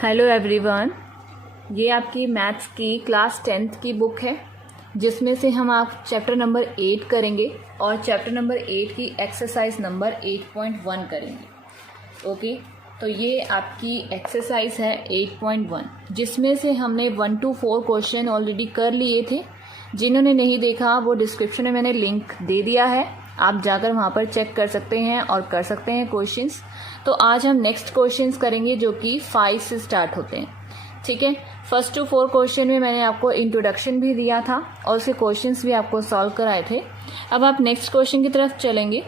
Hello everyone, ये आपकी maths की क्लास 10th की बुक है जिसमें से हम आप चैप्टर नंबर 8 करेंगे और चैप्टर नंबर 8 की एक्सरसाइज नंबर 8.1 करेंगे। ओके, तो ये आपकी एक्सरसाइज है 8.1 जिसमें से हमने 1 to 4 क्वेश्चन ऑलरेडी कर लिए थे। जिन्होंने नहीं देखा वो डिस्क्रिप्शन में मैंने लिंक दे दिया है, आप जाकर वहाँ पर चेक कर सकते हैं और कर सकते हैं क्वेश्चंस। तो आज हम नेक्स्ट क्वेश्चंस करेंगे जो कि 5 से स्टार्ट होते हैं। ठीक है, 1 to 4 क्वेश्चन में मैंने आपको इंट्रोडक्शन भी दिया था और उसके क्वेश्चंस भी आपको सॉल्व कराए थे। अब आप नेक्स्ट क्वेश्चन की तरफ चलेंगे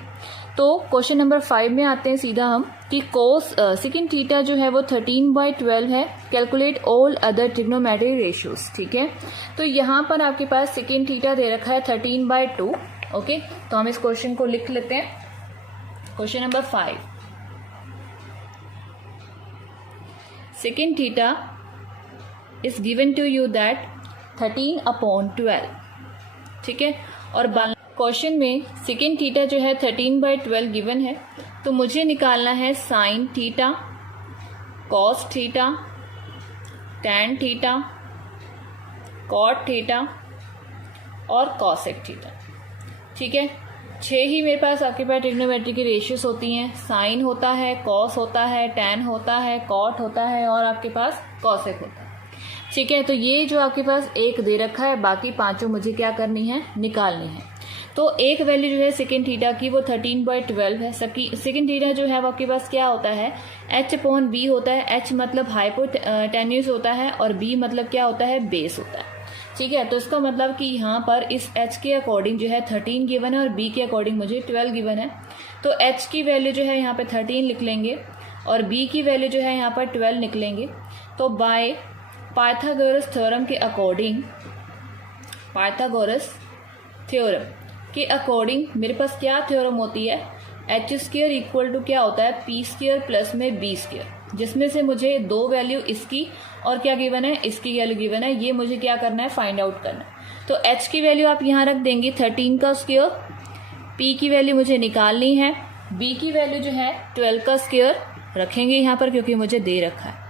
तो क्वेश्चन नंबर 5 में आते हैं सीधा हम कि कोस सेकंड थीटा जो है वो 13/12 है। Calculate all other trigonometric ratios. ठीक है, तो यहाँ पर आपके पास सेकंड थीटा दे रखा है 13/2। ओके, तो हम इस क्वेश्चन को लिख लेते हैं। Question number 5, secant theta is given to you that 13/12। ठीक है, और क्वेश्चन में secant थीटा जो है 13/12 गिवन है, तो मुझे निकालना है sine theta, cos theta, tan theta, cot theta और कॉसेक थीटा। ठीक है, 6 ही मेरे पास आपके पास ट्रिग्नोमेट्री की रेशियोज होती हैं। साइन होता है, कॉस होता है, टैन होता है, कॉट होता है और आपके पास कॉसेक होता है। ठीक है, तो ये जो आपके पास एक दे रखा है, बाकी पांचों मुझे क्या करनी है, निकालनी है। तो एक वैल्यू जो है सेकेंड थीटा की वो 13/12 है। सेकेंड थीटा जो है वो आपके पास क्या होता है, h/b होता है। h मतलब हाइपोटेन्यूज होता है और b मतलब क्या होता है, बेस होता है। ठीक है, तो इसका मतलब कि यहाँ पर इस h के अकॉर्डिंग जो है 13 गिवन है और b के अकॉर्डिंग मुझे 12 गिवन है। तो h की वैल्यू जो है यहाँ पे 13 लिख लेंगे और b की वैल्यू जो है यहाँ पर 12 निकलेंगे। तो बाय पाइथागोरस थ्योरम के अकॉर्डिंग, पाइथागोरस थ्योरम के अकॉर्डिंग मेरे पास क्या थ्योरम होती है, h² इक्वल टू क्या होता है, p² प्लस में b², जिसमें से मुझे दो वैल्यू इसकी और क्या गिवन है, इसकी वैल्यू गिवन है। ये मुझे क्या करना है, फाइंड आउट करना है। तो h की वैल्यू आप यहाँ रख देंगे 13 का स्क्वायर, p की वैल्यू मुझे निकालनी है, b की वैल्यू जो है 12 का स्क्वायर रखेंगे यहाँ पर क्योंकि मुझे दे रखा है।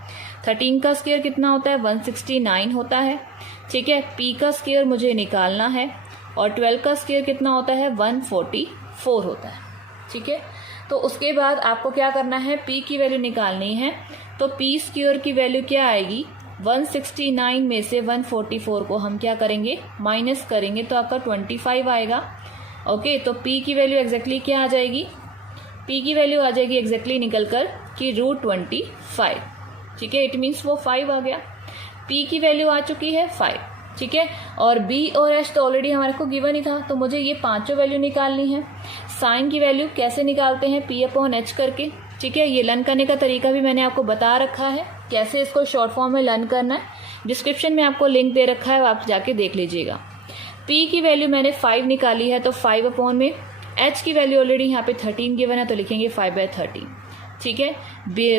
13 का स्क्वायर कितना होता है, 169 होता है। ठीक है, p का स्क्वायर मुझे निकालना है और 12 का स्क्वायर कितना होता है, 144 होता है। ठीक है, तो उसके बाद आपको क्या करना है, p की वैल्यू निकालनी है। तो p² की वैल्यू क्या आएगी, 169 में से 144 को हम क्या करेंगे, माइनस करेंगे तो आपका 25 आएगा। ओके, तो p की वैल्यू एग्जैक्टली क्या आ जाएगी, p की वैल्यू आ जाएगी एग्जैक्टली निकल कर कि √25। ठीक है, इट मीन्स वो 5 आ गया। p की वैल्यू आ चुकी है 5। ठीक है, और b और h तो ऑलरेडी हमारे को गिवन ही था, तो मुझे ये पांचों वैल्यू निकालनी है। साइन की वैल्यू कैसे निकालते हैं, p/h करके। ठीक है, ये लर्न करने का तरीका भी मैंने आपको बता रखा है, कैसे इसको शॉर्ट फॉर्म में लर्न करना है। डिस्क्रिप्शन में आपको लिंक दे रखा है, आप जाके देख लीजिएगा। p की वैल्यू मैंने 5 निकाली है, तो 5 में h की वैल्यू ऑलरेडी यहाँ पे 13 गिवन है, तो लिखेंगे 5/13। ठीक है,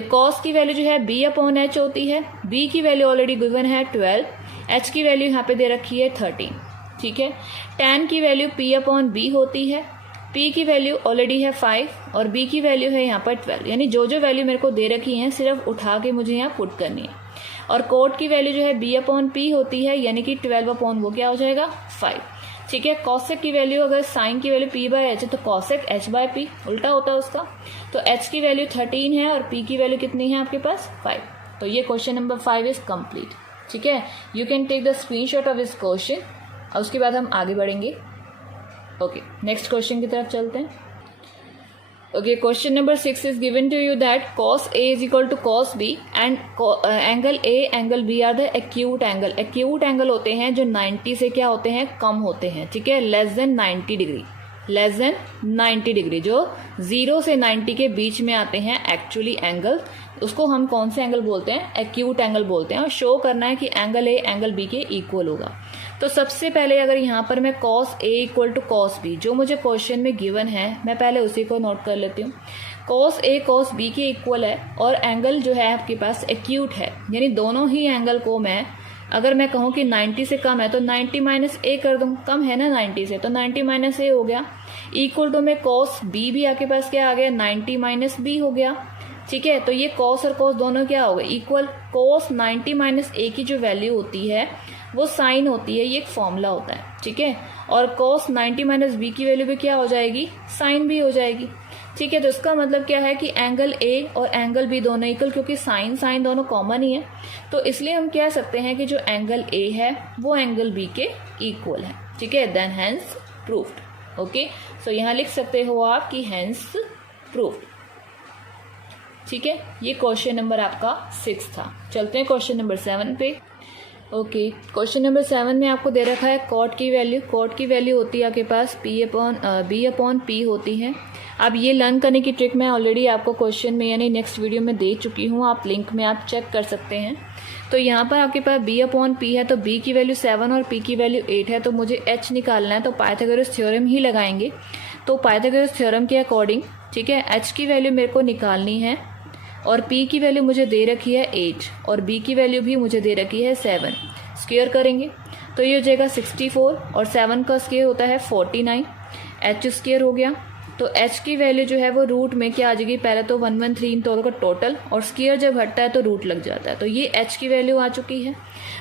कॉस की वैल्यू जो है b/h होती है, b की वैल्यू ऑलरेडी गिवन है 12, h की वैल्यू यहाँ पे दे रखी है 13। ठीक है, tan की वैल्यू p/b होती है, p की वैल्यू ऑलरेडी है 5 और b की वैल्यू है यहाँ पर 12। यानी जो जो वैल्यू मेरे को दे रखी है सिर्फ उठा के मुझे यहाँ पुट करनी है। और कोट की वैल्यू जो है b/p होती है, यानी कि 12 वो क्या हो जाएगा, 5। ठीक है, कॉसेक की वैल्यू, अगर साइन की वैल्यू p/h है तो कॉसेक h/p उल्टा होता है उसका। तो h की वैल्यू 13 है और p की वैल्यू कितनी है आपके पास, 5। तो ये क्वेश्चन नंबर 5 इज कंप्लीट। ठीक है, you can take the screenshot of this question और उसके बाद हम आगे बढ़ेंगे। ओके, नेक्स्ट क्वेश्चन की तरफ चलते हैं। Okay, question number 6 is given to you that cos A is equal to cos B and angle A angle B are the acute angle. Acute angle होते हैं जो 90 से क्या होते हैं, कम होते हैं। ठीक है, less than 90 degree, less than 90 degree, जो 0 से 90 के बीच में आते हैं एक्चुअली एंगल, उसको हम कौन से एंगल बोलते हैं, एक्यूट एंगल बोलते हैं। और शो करना है कि एंगल ए एंगल बी के इक्वल होगा। तो सबसे पहले अगर यहाँ पर मैं cos A equal to cos B, जो मुझे क्वेश्चन में गिवन है, मैं पहले उसी को नोट कर लेती हूँ। cos A cos B के इक्वल है और एंगल जो है आपके पास एक्यूट है, यानी दोनों ही एंगल को मैं, अगर मैं कहूँ कि 90 से कम है तो 90 माइनस A कर दूँ, कम है ना 90 से, तो 90 माइनस A हो गया। इक्वल टू में cos B भी आपके पास क्या आ गया, 90 माइनस B हो गया। ठीक है। तो ये कॉस और कॉस दोनों क्या हो गए, इक्वल। कॉस 90 माइनस ए की जो वैल्यू होती है वो साइन होती है, ये एक फॉर्मूला होता है, ठीक है। और कॉस 90 माइनस बी की वैल्यू भी क्या हो जाएगी, साइन भी हो जाएगी, ठीक है। तो इसका मतलब क्या है कि एंगल ए और एंगल बी दोनों इक्वल, क्योंकि साइन साइन दोनों कॉमन ही है, तो इसलिए हम कह सकते हैं कि जो एंगल ए है वो एंगल बी के इक्वल है, ठीक है। Then hence proved. Okay, so यहाँ लिख सकते हो आप कि हेंस प्रूव्ड, ठीक है। ये क्वेश्चन नंबर आपका 6 था। चलते हैं क्वेश्चन नंबर 7 पे। ओके, क्वेश्चन नंबर 7 में आपको दे रखा है कॉट की वैल्यू। कॉट की वैल्यू होती है आपके पास बी अपॉन पी होती है। अब ये लर्न करने की ट्रिक मैं ऑलरेडी आपको क्वेश्चन में यानी नेक्स्ट वीडियो में दे चुकी हूँ, आप लिंक में आप चेक कर सकते हैं। तो यहाँ पर आपके पास बी अपॉन पी है, तो बी की वैल्यू 7 और पी की वैल्यू 8 है, तो मुझे एच निकालना है, तो पाइथागोरस थ्योरम ही लगाएंगे। तो पाइथागोरस थ्योरम के अकॉर्डिंग, ठीक है, एच की वैल्यू मेरे को निकालनी है और p की वैल्यू मुझे दे रखी है 8 और b की वैल्यू भी मुझे दे रखी है 7। स्क्वायर करेंगे तो ये हो जाएगा 64 और 7 का स्क्वायर होता है 49, h स्क्वायर हो गया। तो h की वैल्यू जो है वो रूट में क्या आ जाएगी, पहले तो 113 इन दोनों का टोटल, और स्क्वायर जब हटता है तो रूट लग जाता है। तो ये h की वैल्यू आ चुकी है,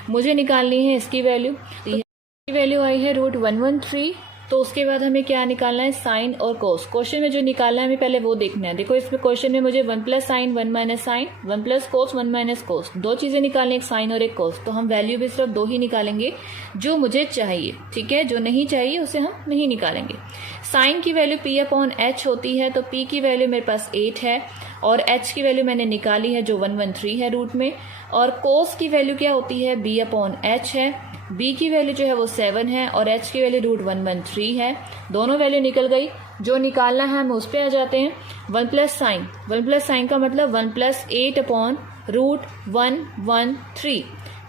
मुझे निकालनी है इसकी वैल्यू। तो की वैल्यू आई है रूट 113। तो उसके बाद हमें क्या निकालना है, साइन और कोस। क्वेश्चन में जो निकालना है हमें पहले वो देखना है। देखो इसमें क्वेश्चन में मुझे 1 plus sine 1 minus sine 1 plus cos 1 minus cos, दो चीजें निकालनी, एक साइन और एक कोस। तो हम वैल्यू भी सिर्फ दो ही निकालेंगे जो मुझे चाहिए, ठीक है। जो नहीं चाहिए उसे हम नहीं निकालेंगे। साइन की वैल्यू p अपॉन एच होती है, तो p की वैल्यू मेरे पास 8 है और h की वैल्यू मैंने निकाली है जो 113 है रूट में। और कोस की वैल्यू क्या होती है, b अपॉन एच है, b की वैल्यू जो है वो 7 है और h की वैल्यू रूट 113 है। दोनों वैल्यू निकल गई। जो निकालना है हम उस पर आ जाते हैं। 1 प्लस साइन का मतलब 1 प्लस 8 अपॉन रूट 113,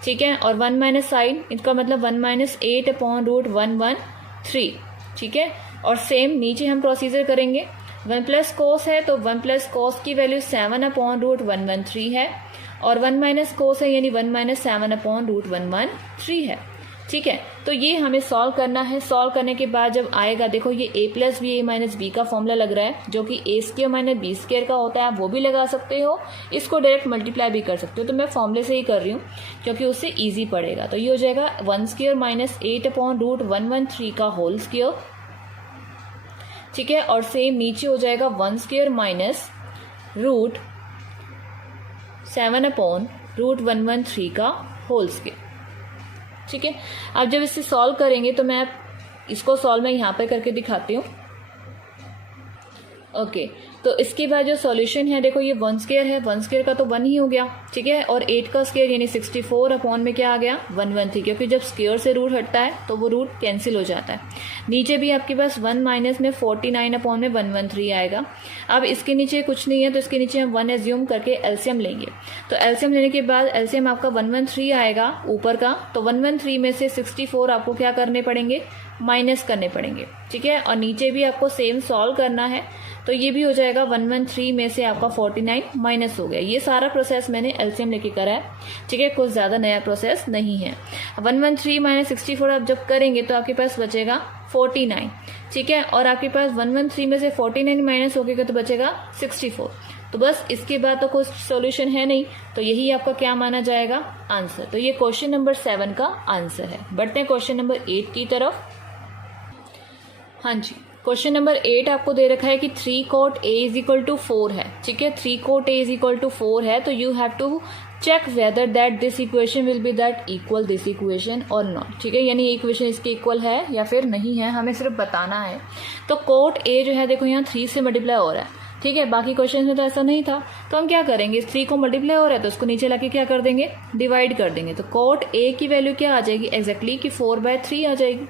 ठीक है। और 1 माइनस साइन इसका मतलब 1 माइनस 8 अपॉन रूट 113, ठीक है। और सेम नीचे हम प्रोसीजर करेंगे। 1 प्लस कोस है तो 1 प्लस कोस की वैल्यू 7 अपॉन रूट 113 है और 1 माइनस कोस है यानी 1 माइनस 7 अपॉन रूट 113 है, ठीक है। तो ये हमें सॉल्व करना है। सॉल्व करने के बाद जब आएगा, देखो ये a plus b a minus b का फॉर्मूला लग रहा है जो कि a square minus b square का होता है, आप वो भी लगा सकते हो, इसको डायरेक्ट मल्टीप्लाई भी कर सकते हो। तो मैं फॉर्मूले से ही कर रही हूँ क्योंकि उससे ईजी पड़ेगा। तो ये हो जाएगा 1 स्क्वायर माइनस 8 अपॉन रूट 113 का होल स्क्वायर, ठीक है। और सेम नीचे हो जाएगा 1 square minus root 7 upon root 113 का होल स्क्वायर, ठीक है। अब जब इसे सॉल्व करेंगे तो मैं इसको सॉल्व मैं यहाँ पे करके दिखाती हूँ। ओके, तो इसके बाद जो सॉल्यूशन है, देखो ये 1 स्क्वायर है, 1 स्क्वायर का तो 1 ही हो गया, ठीक है। और 8 का स्क्वायर यानी 64 अपॉन में क्या आ गया 113, क्योंकि जब स्क्वायर से रूट हटता है तो वो रूट कैंसिल हो जाता है। नीचे भी आपके पास 1 माइनस में 49 अपॉन में 113 आएगा। अब इसके नीचे कुछ नहीं है तो इसके नीचे हम 1 एज्यूम करके एलसीएम लेंगे। तो एलसीएम लेने के बाद एलसीएम आपका 113 आएगा ऊपर का, तो 113 में से 64 आपको क्या करने पड़ेंगे, माइनस करने पड़ेंगे, ठीक है। और नीचे भी आपको सेम सॉल्व करना है, तो ये भी हो जाएगा 113 में से आपका 49 माइनस हो गया। ये सारा प्रोसेस मैंने एलसीएम लेके करा है, ठीक है, कुछ ज्यादा नया प्रोसेस नहीं है। 113 माइनस 64 आप जब करेंगे तो आपके पास बचेगा 49, ठीक है। और आपके पास 113 में से 49 माइनस हो गया तो बचेगा 64। तो बस इसके बाद तो कोई सॉल्यूशन है नहीं, तो यही आपका क्या माना जाएगा, आंसर। तो ये क्वेश्चन नंबर 7 का आंसर है। बढ़ते हैं क्वेश्चन नंबर 8 की तरफ। हाँ जी, क्वेश्चन नंबर 8 आपको दे रखा है कि 3 cot a is equal to 4 है, ठीक है। 3 cot a is equal to 4 है, तो you have to check whether that this equation will be that equal this equation और नॉट, ठीक है। यानी इक्वेशन इसके इक्वल है या फिर नहीं है, हमें सिर्फ बताना है। तो cot a जो है देखो यहाँ 3 से मल्टीप्लाई हो रहा है, ठीक है। बाकी क्वेश्चन में तो ऐसा नहीं था, तो हम क्या करेंगे, 3 को मल्टीप्लाई हो रहा है तो उसको नीचे लाके क्या कर देंगे, डिवाइड कर देंगे। तो cot a की वैल्यू क्या आ जाएगी, एग्जैक्टली कि 4/3 आ जाएगी।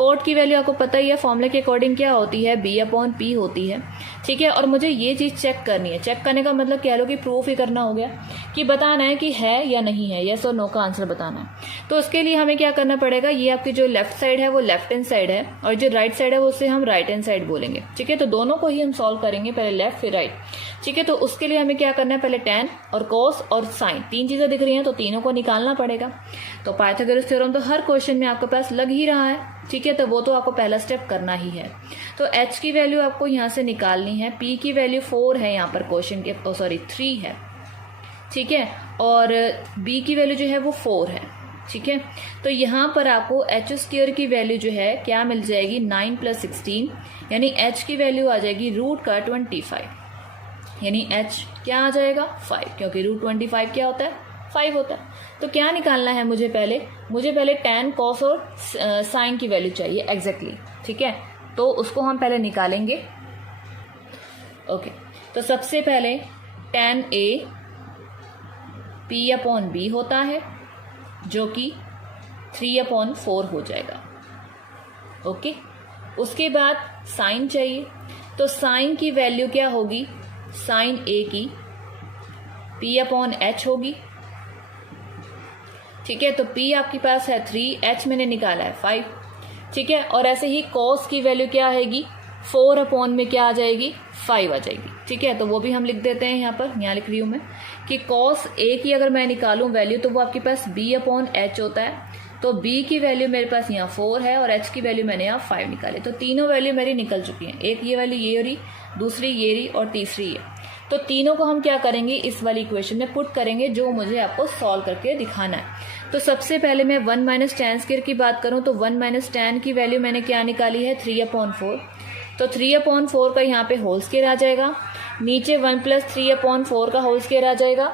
cot की वैल्यू आपको पता ही है, फॉर्मूले के अकॉर्डिंग क्या होती है, b अपॉन p होती है, ठीक है। और मुझे ये चीज चेक करनी है। चेक करने का मतलब कह लो कि प्रूफ ही करना हो गया, कि बताना है कि है या नहीं है, यस और नो का आंसर बताना है। तो उसके लिए हमें क्या करना पड़ेगा, ये आपकी जो लेफ्ट साइड है वो लेफ्ट हैंड साइड है और जो राइट साइड है वो उसे हम राइट हैंड साइड बोलेंगे, ठीक है। तो दोनों को ही हम सॉल्व करेंगे, पहले लेफ्ट लेफ्ट फिर राइट। ठीक है, तो उसके लिए हमें क्या करना है, पहले tan और cos और sin, तीन चीजें दिख रही हैं तो तीनों को निकालना पड़ेगा। तो पाइथागोरस थ्योरम तो हर क्वेश्चन में आपके पास लग ही रहा है। ठीक है, तो वो तो आपको पहला स्टेप करना ही है। तो h की वैल्यू आपको यहाँ से निकालनी है, p की वैल्यू 4 है यहाँ पर क्वेश्चन के, 3 है। ठीक है, और b की वैल्यू जो है वो 4 है। ठीक है, तो यहाँ पर आपको h स्क्वायर की वैल्यू जो है क्या मिल जाएगी, 9 + 16, यानी h की वैल्यू आ जाएगी रूट का 25, यानी h क्या आ जाएगा 5, क्योंकि रूट 25 क्या होता है, 5 होता है। तो क्या निकालना है मुझे पहले tan cos और sin की वैल्यू चाहिए एग्जैक्टली। ठीक है, तो उसको हम पहले निकालेंगे। ओके, तो सबसे पहले tan A P/B होता है, जो कि 3/4 हो जाएगा। ओके, उसके बाद साइन चाहिए, तो साइन की वैल्यू क्या होगी, साइन A की P/H होगी। ठीक है, तो P आपके पास है 3, H मैंने निकाला है 5। ठीक है, और ऐसे ही cos की वैल्यू क्या आएगी, 4/, में क्या आ जाएगी, 5 आ जाएगी। ठीक है, तो वो भी हम लिख देते हैं यहाँ पर, यहाँ लिख रही हूँ मैं कि cos A की अगर मैं निकालूं वैल्यू तो वो आपके पास B/H होता है। तो B की वैल्यू मेरे पास यहाँ 4 है और H की वैल्यू मैंने यहाँ 5 निकाली। तो तीनों वैल्यू मेरी निकल चुकी हैं, एक ये वाली ये रही, दूसरी ये रही और तीसरी ये। तो तीनों को हम क्या करेंगे, इस वाली इक्वेशन में पुट करेंगे, जो मुझे आपको सॉल्व करके दिखाना है। तो सबसे पहले मैं 1 - tan स्क्वायर की बात करूं तो 1 - tan की वैल्यू मैंने क्या निकाली है, 3/4। तो 3/4 का यहाँ पे होल स्क्वायर आ जाएगा, नीचे 1 + 3/4 का होल स्क्वायर आ जाएगा।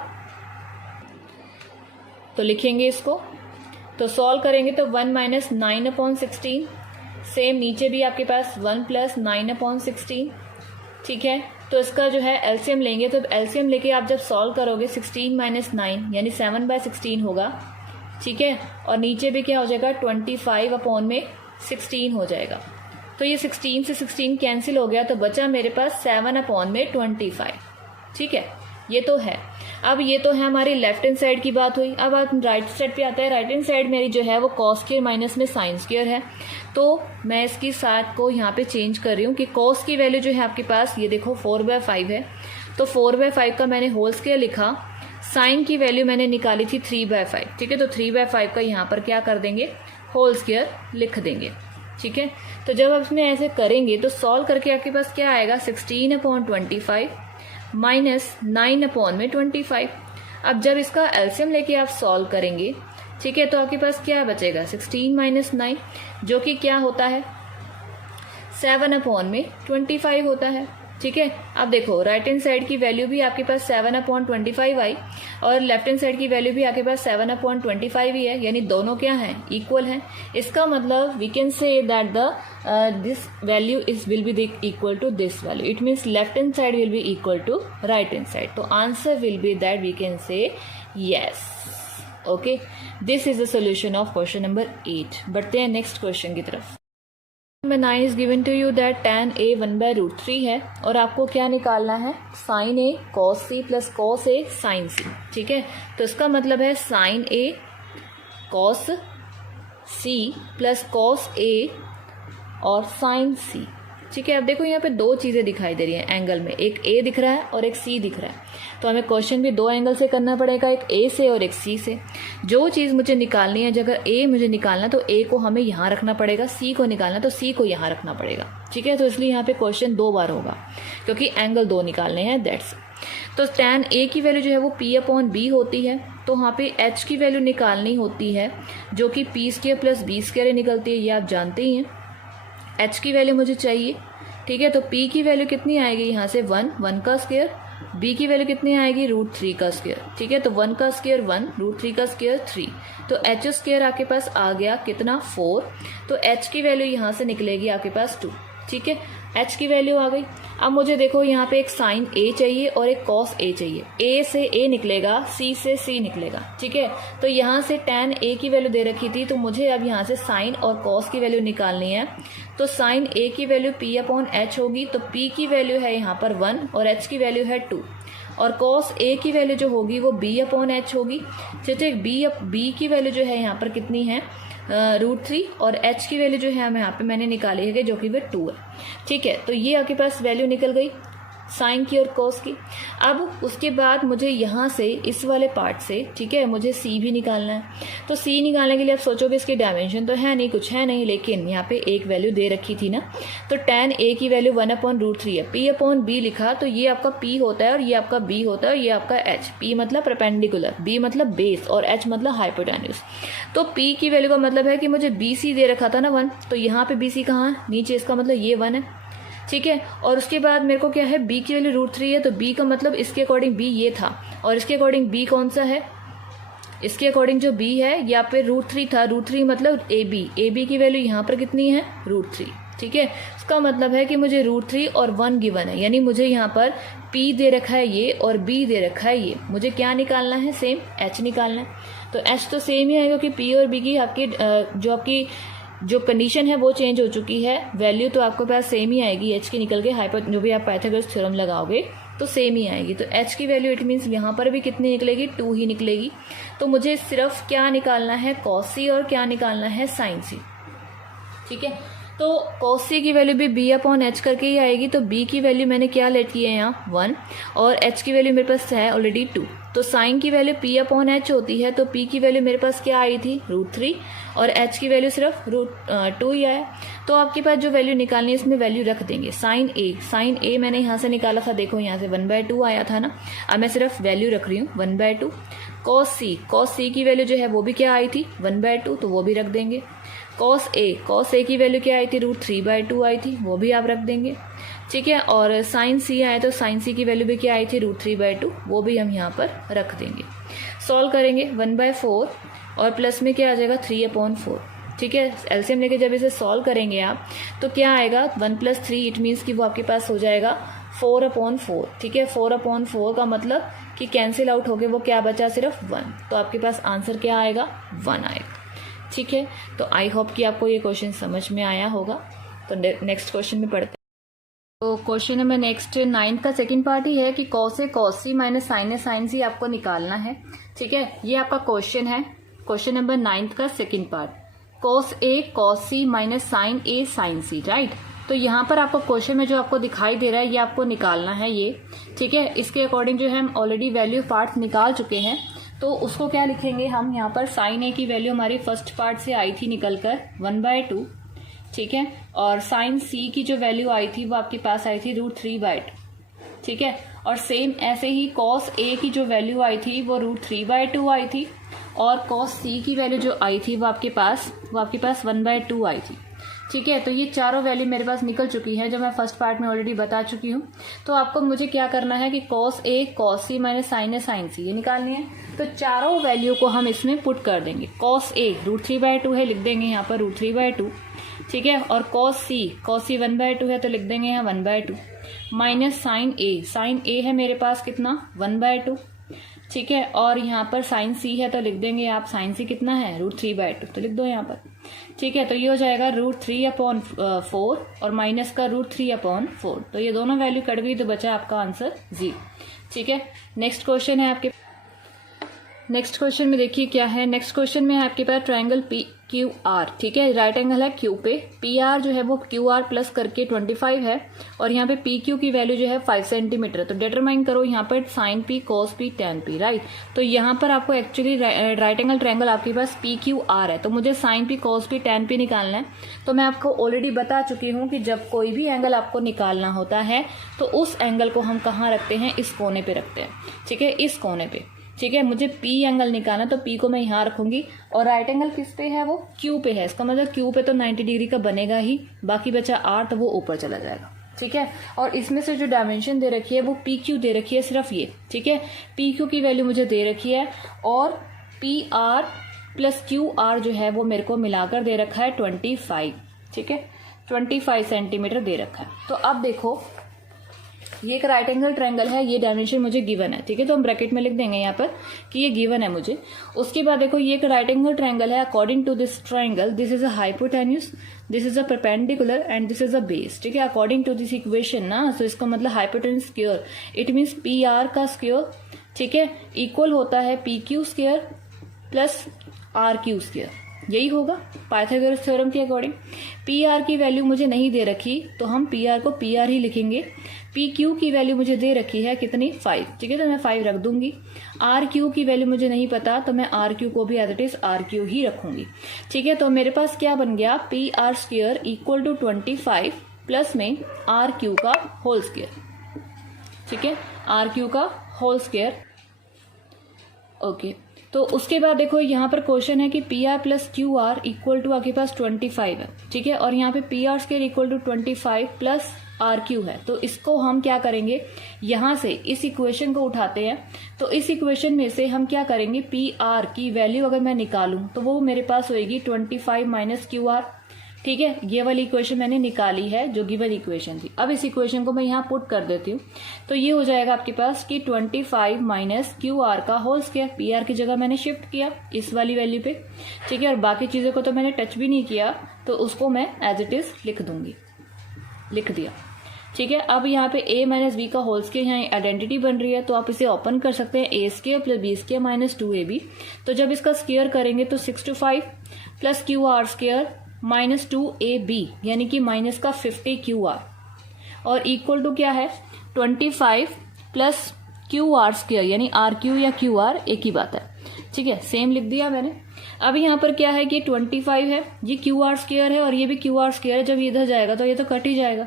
तो लिखेंगे इसको, तो सॉल्व करेंगे तो 1 - 9/16, सेम नीचे भी आपके पास 1 + 9/16। ठीक है, तो इसका जो है एलसीएम लेंगे, तो एलसीएम लेके आप जब सॉल्व करोगे 16 - 9 यानी 7/16 होगा। ठीक है, और नीचे भी क्या हो जाएगा, 25/16 हो जाएगा। तो ये 16 से 16 कैंसिल हो गया, तो बचा मेरे पास 7/25। ठीक है, ये तो है। अब ये तो है हमारी लेफ्ट हैंड साइड की बात हुई। अब आप राइट साइड पे आते हैं। राइट हैंड साइड मेरी जो है वो cos स्क्वायर माइनस में sin स्क्वायर है। तो मैं इसकी साइड को यहाँ पे चेंज कर रही हूँ कि cos की वैल्यू जो है आपके पास ये देखो 4/5 है, तो 4/5 का मैंने होल स्क्वायर लिखा। sin की वैल्यू मैंने निकाली थी 3/5। ठीक है, तो 3/5 का यहाँ पर क्या कर देंगे, होल स्क्वायर लिख देंगे। ठीक है, तो जब आप इसमें ऐसे करेंगे तो सॉल्व करके आपके पास क्या आएगा, 16/25 माइनस 9/25। अब जब इसका एलसीएम लेके आप सॉल्व करेंगे, ठीक है, तो आपके पास क्या बचेगा, 16 - 9, जो कि क्या होता है, 7/25 होता है। ठीक है, अब देखो राइट हैंड साइड की वैल्यू भी आपके पास 7/25 आई और लेफ्ट हैंड साइड की वैल्यू भी आपके पास 7/25 ही है, यानी दोनों क्या हैं, इक्वल हैं। इसका मतलब we can say that the this value will be equal to this value. It means left hand side will be equal to right hand side. तो answer will be that we can say yes. Okay, this is the solution of question number 8। बढ़ते हैं next question की तरफ। Number 9 is given to you that tan A 1/√3 है और आपको क्या निकालना है, sin A cos C plus cos A sin C। ठीक है, तो इसका मतलब है sin A cos C plus cos A और sin C। ठीक है, अब देखो यहाँ पे दो चीजें दिखाई दे रही हैं एंगल में, एक A दिख रहा है और एक C दिख रहा है। तो हमें क्वेश्चन भी दो एंगल से करना पड़ेगा, एक A से और एक C से। जो चीज मुझे निकालनी है, अगर A मुझे निकालना तो A को हमें यहाँ रखना पड़ेगा, C को निकालना तो C को यहाँ रखना पड़ेगा। ठीक है, तो इसलिए यहाँ पे क्वेश्चन दो बार होगा क्योंकि एंगल दो निकालने हैं, दैट्स। तो tan A की वैल्यू जो है वो P/B होती है, तो वहाँ पे H की वैल्यू निकालनी होती है जो कि P² प्लस B² निकलती है, ये आप जानते ही हैं। H की वैल्यू मुझे चाहिए। ठीक है, तो P की वैल्यू कितनी आएगी, यहाँ से 1 का स्क्वायर, B की वैल्यू कितनी आएगी, √3 का स्क्वायर। ठीक है, तो 1 का स्क्वायर 1, √3 का स्क्वायर 3, तो H स्क्वायर आपके पास आ गया कितना, 4। तो H की वैल्यू यहाँ से निकलेगी आपके पास 2। ठीक है, H की वैल्यू आ गई। अब मुझे देखो यहाँ पे एक sin A चाहिए और एक cos A चाहिए। A से A निकलेगा, C से C निकलेगा। ठीक है, तो यहाँ से tan A की वैल्यू दे रखी थी, तो मुझे अब यहाँ से sin और cos की वैल्यू निकालनी है। तो sin A की वैल्यू P/H होगी, तो P की वैल्यू है यहाँ पर 1 और H की वैल्यू है 2, और cos A की वैल्यू जो होगी वो B/H होगी। ठीक है, B की वैल्यू जो है यहाँ पर कितनी है, √3, और H की वैल्यू जो है यहाँ पे मैंने निकाली है जो कि वो 2 है। ठीक है, तो ये आपके पास वैल्यू निकल गई। साइन की और कोस की। अब उसके बाद मुझे यहाँ से इस वाले पार्ट से, ठीक है, मुझे सी भी निकालना है। तो सी निकालने के लिए आप सोचोगे इसकी डायमेंशन तो है नहीं, कुछ है नहीं, लेकिन यहाँ पे एक वैल्यू दे रखी थी ना, तो tan a की वैल्यू 1/√3 है। p/b लिखा तो ये आपका p होता है और ये आपका b होता है और ये आपका h। p मतलब परपेंडिकुलर, b मतलब बेस और h मतलब हाइपोटेन्यूज। तो p की वैल्यू का मतलब है कि मुझे bc दे रखा था ना 1, तो यहाँ पे bc कहाँ है, नीचे, इसका मतलब ये 1 है, ठीक है। और उसके बाद मेरे को क्या है, b की वैल्यू √3 है, तो b का मतलब इसके अकॉर्डिंग b ये था और इसके अकॉर्डिंग b कौन सा है, इसके अकॉर्डिंग जो b है यहाँ पे √3 था, √3 मतलब ab की वैल्यू यहाँ पर कितनी है, √3, ठीक है। इसका मतलब है कि मुझे √3 और 1 गिवन है, यानी मुझे यहाँ पर p दे रखा है ये और b दे रखा है ये, मुझे क्या निकालना है, सेम h निकालना है। तो h तो सेम ही आएगा कि p और b की आपकी जो कंडीशन है वो चेंज हो चुकी है, वैल्यू तो आपके पास सेम ही आएगी h की निकल के, जो भी आप पाइथागोरस थ्योरम लगाओगे तो सेम ही आएगी। तो h की वैल्यू इट मीन्स यहाँ पर भी कितनी निकलेगी, 2 ही निकलेगी। तो मुझे सिर्फ क्या निकालना है, cos c और क्या निकालना है, sin c, ठीक है। तो cos c की वैल्यू भी b/h करके ही आएगी। तो b की वैल्यू मैंने क्या लेट की है यहाँ 1 और h की वैल्यू मेरे पास है ऑलरेडी 2। तो sin की वैल्यू p/h होती है, तो p की वैल्यू मेरे पास क्या आई थी, √3 और h की वैल्यू सिर्फ √2 ही आया। तो आपके पास जो वैल्यू निकालनी है इसमें वैल्यू रख देंगे। sin a मैंने यहाँ से निकाला था, देखो यहाँ से 1/2 आया था ना, अब मैं सिर्फ वैल्यू रख रही हूँ 1/2। cos c की वैल्यू जो है वो भी क्या आई थी, 1/2, तो वो भी रख देंगे। cos a की वैल्यू क्या आई थी, √3/2 आई थी, वो भी आप रख देंगे, ठीक है। और sin c आए तो sin c की वैल्यू भी क्या आई थी, √3/2, वो भी हम यहाँ पर रख देंगे। सॉल्व करेंगे 1/4 और प्लस में क्या आ जाएगा, 3/4, ठीक है। एलसीएम लेके जब इसे सॉल्व करेंगे आप तो क्या आएगा, 1 + 3, इट मीन्स कि वो आपके पास हो जाएगा 4/4, ठीक है। 4/4 का मतलब कि कैंसिल आउट हो गए, वो क्या बचा, सिर्फ 1। तो आपके पास आंसर क्या आएगा, 1 आएगा, ठीक है। तो आई होप कि आपको ये क्वेश्चन समझ में आया होगा। तो नेक्स्ट क्वेश्चन में पढ़ते हैं। तो क्वेश्चन नंबर नेक्स्ट 9th का सेकंड पार्ट ही है कि cos a cos c minus sin a sin c आपको निकालना है, ठीक है। ये आपका क्वेश्चन है, क्वेश्चन नंबर 9th का second part, cos a cos c minus sin a sin c, right. तो यहाँ पर आपको क्वेश्चन में जो आपको दिखाई दे रहा है ये आपको निकालना है ये, ठीक है। इसके अकॉर्डिंग जो है हम ऑलरेडी वैल्यू पार्ट निकाल चुके हैं, तो उसको क्या लिखेंगे हम यहाँ पर, sin a की वैल्यू हमारी फर्स्ट पार्ट से आई थी निकलकर 1/2, ठीक है। और sin c की जो वैल्यू आई थी वो आपके पास आई थी √3/2, ठीक है। और सेम ऐसे ही cos a की जो वैल्यू आई थी वो √3/2 आई थी और cos c की वैल्यू जो आई थी वो आपके पास 1/2 आई थी, ठीक है। तो ये चारों वैल्यू मेरे पास निकल चुकी है, जो मैं फर्स्ट पार्ट में ऑलरेडी बता चुकी हूँ। तो आपको मुझे क्या करना है कि cos a cos c minus sin a sin c ये निकालनी है। तो चारों वैल्यू को हम इसमें पुट कर देंगे। cos a √3/2 है, लिख देंगे यहाँ पर √3/2, ठीक है। और cos c 1/2 है, तो लिख देंगे यहाँ 1/2, माइनस sin a है मेरे पास कितना, 1/2, ठीक है। और यहाँ पर sin c है, तो लिख देंगे आप sin c कितना है, √3/2, तो लिख दो यहाँ पर, ठीक है। तो ये हो जाएगा √3/4 और माइनस का √3/4, तो ये दोनों वैल्यू कट गई तो बचा आपका आंसर 0, ठीक है। नेक्स्ट क्वेश्चन है आपके, नेक्स्ट क्वेश्चन में देखिए क्या है। नेक्स्ट क्वेश्चन में है आपके पास ट्रायंगल PQR, ठीक है। राइट एंगल है Q पे, PR जो है वो QR प्लस करके 25 है और यहाँ पे PQ की वैल्यू जो है 5 सेंटीमीटर। तो डिटरमाइन करो यहाँ पर sin P cos P tan P, right. तो यहाँ पर आपको एक्चुअली राइट एंगल ट्रायंगल आपके पास PQR है, तो मुझे sin P cos P tan P निकालना है। तो मैं आपको ऑलरेडी बता चुकी हूँ कि जब कोई भी एंगल आपको निकालना होता है तो उस एंगल को हम कहाँ रखते हैं, इस कोने पे रखते हैं, ठीक है, इस कोने पे, ठीक है। मुझे P एंगल निकालना, तो P को मैं यहाँ रखूंगी और राइट एंगल किस पे है, वो Q पे है। इसका मतलब Q पे तो 90 डिग्री का बनेगा ही, बाकी बचा R तो वो ऊपर चला जाएगा, ठीक है। और इसमें से जो डायमेंशन दे रखी है वो PQ दे रखी है, सिर्फ ये, ठीक है। PQ की वैल्यू मुझे दे रखी है और PR प्लस QR जो है वो मेरे को मिलाकर दे रखा है 25, ठीक है, 25 सेंटीमीटर दे रखा है। तो अब देखो ये एक राइट एंगल ट्रायंगल है, ये डायमेंशन मुझे गिवन है, ठीक है। तो हम ब्रैकेट में लिख देंगे यहाँ पर कि ये गिवन है मुझे। उसके बाद देखो ये एक राइट एंगल ट्रायंगल है, according to this triangle this is a hypotenuse, this is a perpendicular and this is a base, ठीक है। अकॉर्डिंग टू दिस इक्वेशन ना, तो इसका मतलब hypotenuse square it means PR का स्क्वायर, ठीक है, इक्वल होता है PQ square plus RQ square, यही होगा पाइथागोरस थ्योरम के अकॉर्डिंग। पी आर की वैल्यू मुझे नहीं दे रखी तो हम पी आर को पी आर ही लिखेंगे। पी क्यू की वैल्यू मुझे दे रखी है कितनी 5, ठीक है, तो मैं 5 रख दूंगी। आर क्यू की वैल्यू मुझे नहीं पता तो मैं आर क्यू को भी as it is R Q ही रखूंगी, ठीक है। तो मेरे पास क्या बन गया, P R square equal to 25 प्लस में आर क्यू का होल स्क्वायर, ठीक है, आर क्यू का होल स्क्वायर। ओके, तो उसके बाद देखो यहाँ पर क्वेश्चन है कि P R plus Q are equal to आपके पास 25 है, ठीक है, और यहाँ पे P R square equal to 25 plus are Q है। तो इसको हम क्या करेंगे, यहां से इस इक्वेशन को उठाते हैं। तो इस इक्वेशन में से हम क्या करेंगे, पी आर की वैल्यू अगर मैं निकालूं तो वो मेरे पास होएगी 25 माइनस क्यू आर, ठीक है। ये वाली इक्वेशन मैंने निकाली है जो गिवन इक्वेशन थी। अब इस इक्वेशन को मैं यहाँ पुट कर देती हूँ तो ये हो जाएगा आपके पास कि 25 माइनस क्यू आर का होल स्क्वायर। पी आर की जगह मैंने शिफ्ट किया इस वाली वैल्यू पे, ठीक है, और बाकी चीजों को तो मैंने टच भी नहीं किया तो उसको मैं एज इट इज लिख दूंगी, लिख दिया, ठीक है। अब यहाँ पे a माइनस बी का होल स्क्वायर यहाँ आइडेंटिटी बन रही है तो आप इसे ओपन कर सकते हैं, a square plus b square minus 2ab। तो जब इसका स्क्वायर करेंगे तो 6 to 5 plus Q are square minus 2ab यानी कि माइनस का 50 क्यू आर और इक्वल टू क्या है 25 प्लस क्यू आर स्क्वायर यानी आर क्यू या क्यू आर एक ही बात है, ठीक है, सेम लिख दिया मैंने। अब यहाँ पर क्या है कि 25 है, ये क्यू आर स्क्वायर है और ये भी क्यू आर स्क्वायर है, जब इधर जाएगा तो ये तो कट ही जाएगा,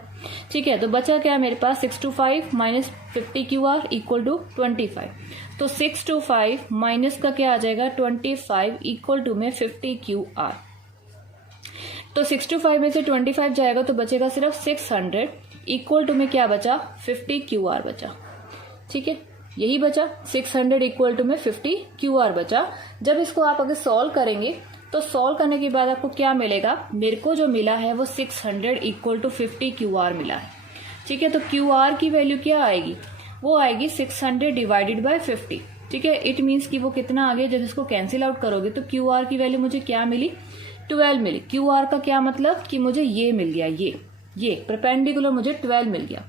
ठीक है। तो बचा क्या मेरे पास 6 to 5 minus 50 q are equal to 25। तो 6 to 5 माइनस का क्या आ जाएगा 25 इक्वल टू में 50 क्यू आर। तो 6 to 5 में से 25 जाएगा तो बचेगा सिर्फ 600 इक्वल टू में क्या बचा 50 क्यू आर बचा, ठीक है, यही बचा 600 इक्वल टू में 50 क्यू आर बचा। जब इसको आप अगर सॉल्व करेंगे तो सॉल्व करने के बाद आपको क्या मिलेगा, मेरे को जो मिला है वो 600 इक्वल टू 50 क्यू आर मिला है, ठीक है। तो क्यू आर की वैल्यू क्या आएगी, वो आएगी 600 डिवाइडेड बाय 50, ठीक है। इट मीन्स कि वो कितना आ गया, जब इसको कैंसिल आउट करोगे तो क्यू आर की वैल्यू मुझे क्या मिली 12 मिली। क्यू आर का क्या मतलब कि मुझे ये मिल गया, ये परपेंडिकुलर मुझे 12 मिल गया,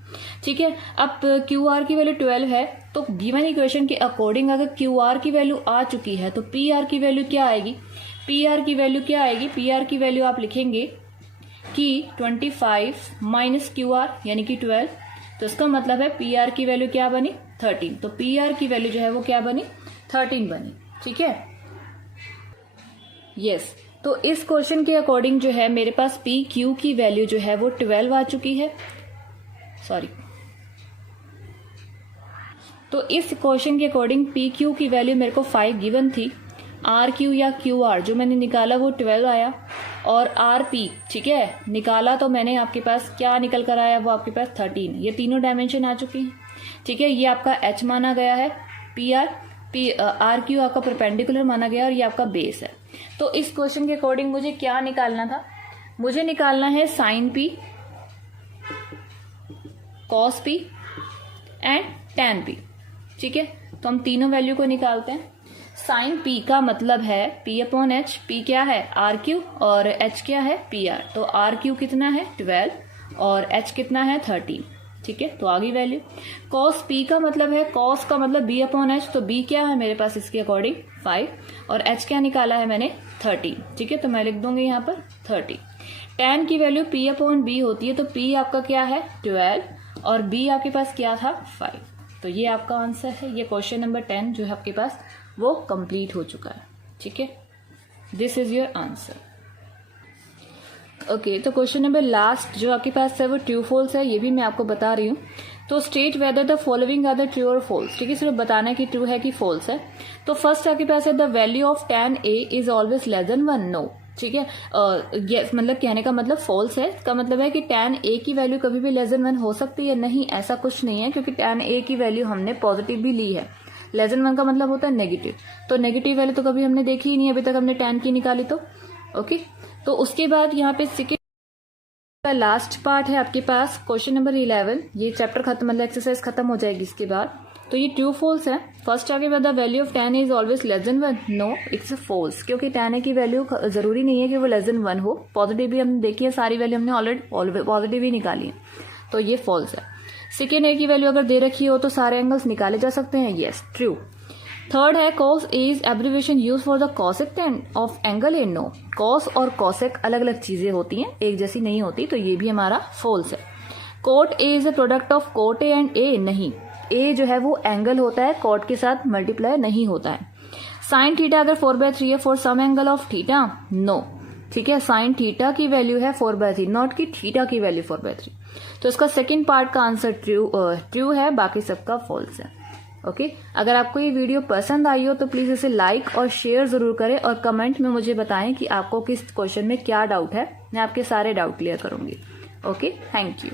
ठीक है। अब क्यू आर की वैल्यू 12 है तो गिवन इक्वेशन के अकॉर्डिंग अगर क्यू आर की वैल्यू आ चुकी है तो पी आर की वैल्यू क्या आएगी, पी आर की वैल्यू क्या आएगी, पी आर की वैल्यू आप लिखेंगे कि 25 माइनस क्यू आर यानी कि 12। तो इसका मतलब है पी आर की वैल्यू क्या बनी 13। तो पी आर की वैल्यू जो है वो क्या बनी 13 बनी, ठीक है, यस। तो इस क्वेश्चन के अकॉर्डिंग जो है मेरे पास पी क्यू की वैल्यू जो है वो 12 आ चुकी है, सॉरी। तो इस क्वेश्चन के अकॉर्डिंग पी क्यू की वैल्यू मेरे को 5 गिवन थी, आर क्यू या क्यू आर जो मैंने निकाला वो 12 आया और आर पी, ठीक है, निकाला तो मैंने आपके पास क्या निकल कर आया वो आपके पास 13। ये तीनों डायमेंशन आ चुकी हैं, ठीक है। ये आपका एच माना गया है, पी आर क्यू आपका परपेंडिकुलर माना गया और ये आपका बेस है। तो इस क्वेश्चन के अकॉर्डिंग मुझे क्या निकालना था, मुझे निकालना है sine p, cos p and tan p, ठीक है। तो हम तीनों वैल्यू को निकालते हैं। साइन पी का मतलब है पी अपॉन एच, पी क्या है आर क्यू और एच क्या है पी आर। तो आर क्यू कितना है 12 और एच कितना है 13, ठीक है, तो आ गई वैल्यू। कॉस पी का मतलब है, कॉस का मतलब बी अपॉन एच, तो बी क्या है मेरे पास इसके अकॉर्डिंग 5 और एच क्या निकाला है मैंने 13, ठीक है, तो मैं लिख दूंगी यहाँ पर 30। टैन की वैल्यू पी अपॉन बी होती है, तो पी आपका क्या है 12 और बी आपके पास क्या था 5। तो ये आपका आंसर है। ये क्वेश्चन नंबर 10 जो है आपके पास वो कंप्लीट हो चुका है, ठीक है, this is your answer. Okay, तो क्वेश्चन नंबर लास्ट जो आपके पास है वो ट्रू फॉल्स है, ये भी मैं आपको बता रही हूँ। तो state whether the following are the true और फॉल्स, ठीक है, सिर्फ बताना है कि ट्रू है कि फॉल्स है। तो फर्स्ट आपके पास है the value of tan a is always less than 1, no, ठीक है, यस, मतलब कहने का मतलब फॉल्स है। इसका मतलब है कि tan a की वैल्यू कभी भी लेस देन 1 हो सकती है, नहीं, ऐसा कुछ नहीं है, क्योंकि tan a की वैल्यू हमने पॉजिटिव भी ली है। लेस देन 1 का मतलब होता है नेगेटिव, तो नेगेटिव वैल्यू तो कभी हमने देखी ही नहीं, अभी तक हमने tan की निकाली तो ओके। तो उसके बाद यहाँ पे सेकेंड का लास्ट पार्ट है आपके पास क्वेश्चन नंबर 11। ये चैप्टर खत्म, मतलब एक्सरसाइज खत्म हो जाएगी इसके बाद। तो ये ट्रू फॉल्स है। फर्स्ट आगे बाद the value of tan a is always less than 1, no, it's false, क्योंकि tan a की वैल्यू जरूरी नहीं है कि वो लेस देन 1 हो। पॉजिटिव भी हमने देखी है, सारी वैल्यू हमने ऑलरेडी पॉजिटिव ही निकाली है, तो ये फॉल्स है। सेकेंड a की वैल्यू अगर दे रखी हो तो सारे एंगल्स निकाले जा सकते हैं, यस ट्रू। थर्ड है cos A is abbreviation use for the cosec of angle a. No, cos और cosec अलग अलग चीजें होती हैं, एक जैसी नहीं होती, तो ये भी हमारा फॉल्स है। cot A is a product of cot A and A, नहीं, A जो है वो एंगल होता है, cot के साथ मल्टीप्लाई नहीं होता है। साइन थीटा अगर 4/3 है for some angle of theta, no, ठीक है, साइन थीटा की वैल्यू है 4/3, नॉट की थीटा की वैल्यू 4/3, तो इसका सेकंड पार्ट का आंसर ट्रू है, बाकी सबका फॉल्स है। ओके, अगर आपको ये वीडियो पसंद आई हो तो प्लीज इसे लाइक और शेयर जरूर करें और कमेंट में मुझे बताएं कि आपको किस क्वेश्चन में क्या डाउट है, मैं आपके सारे डाउट क्लियर करूंगी। Okay, thank you.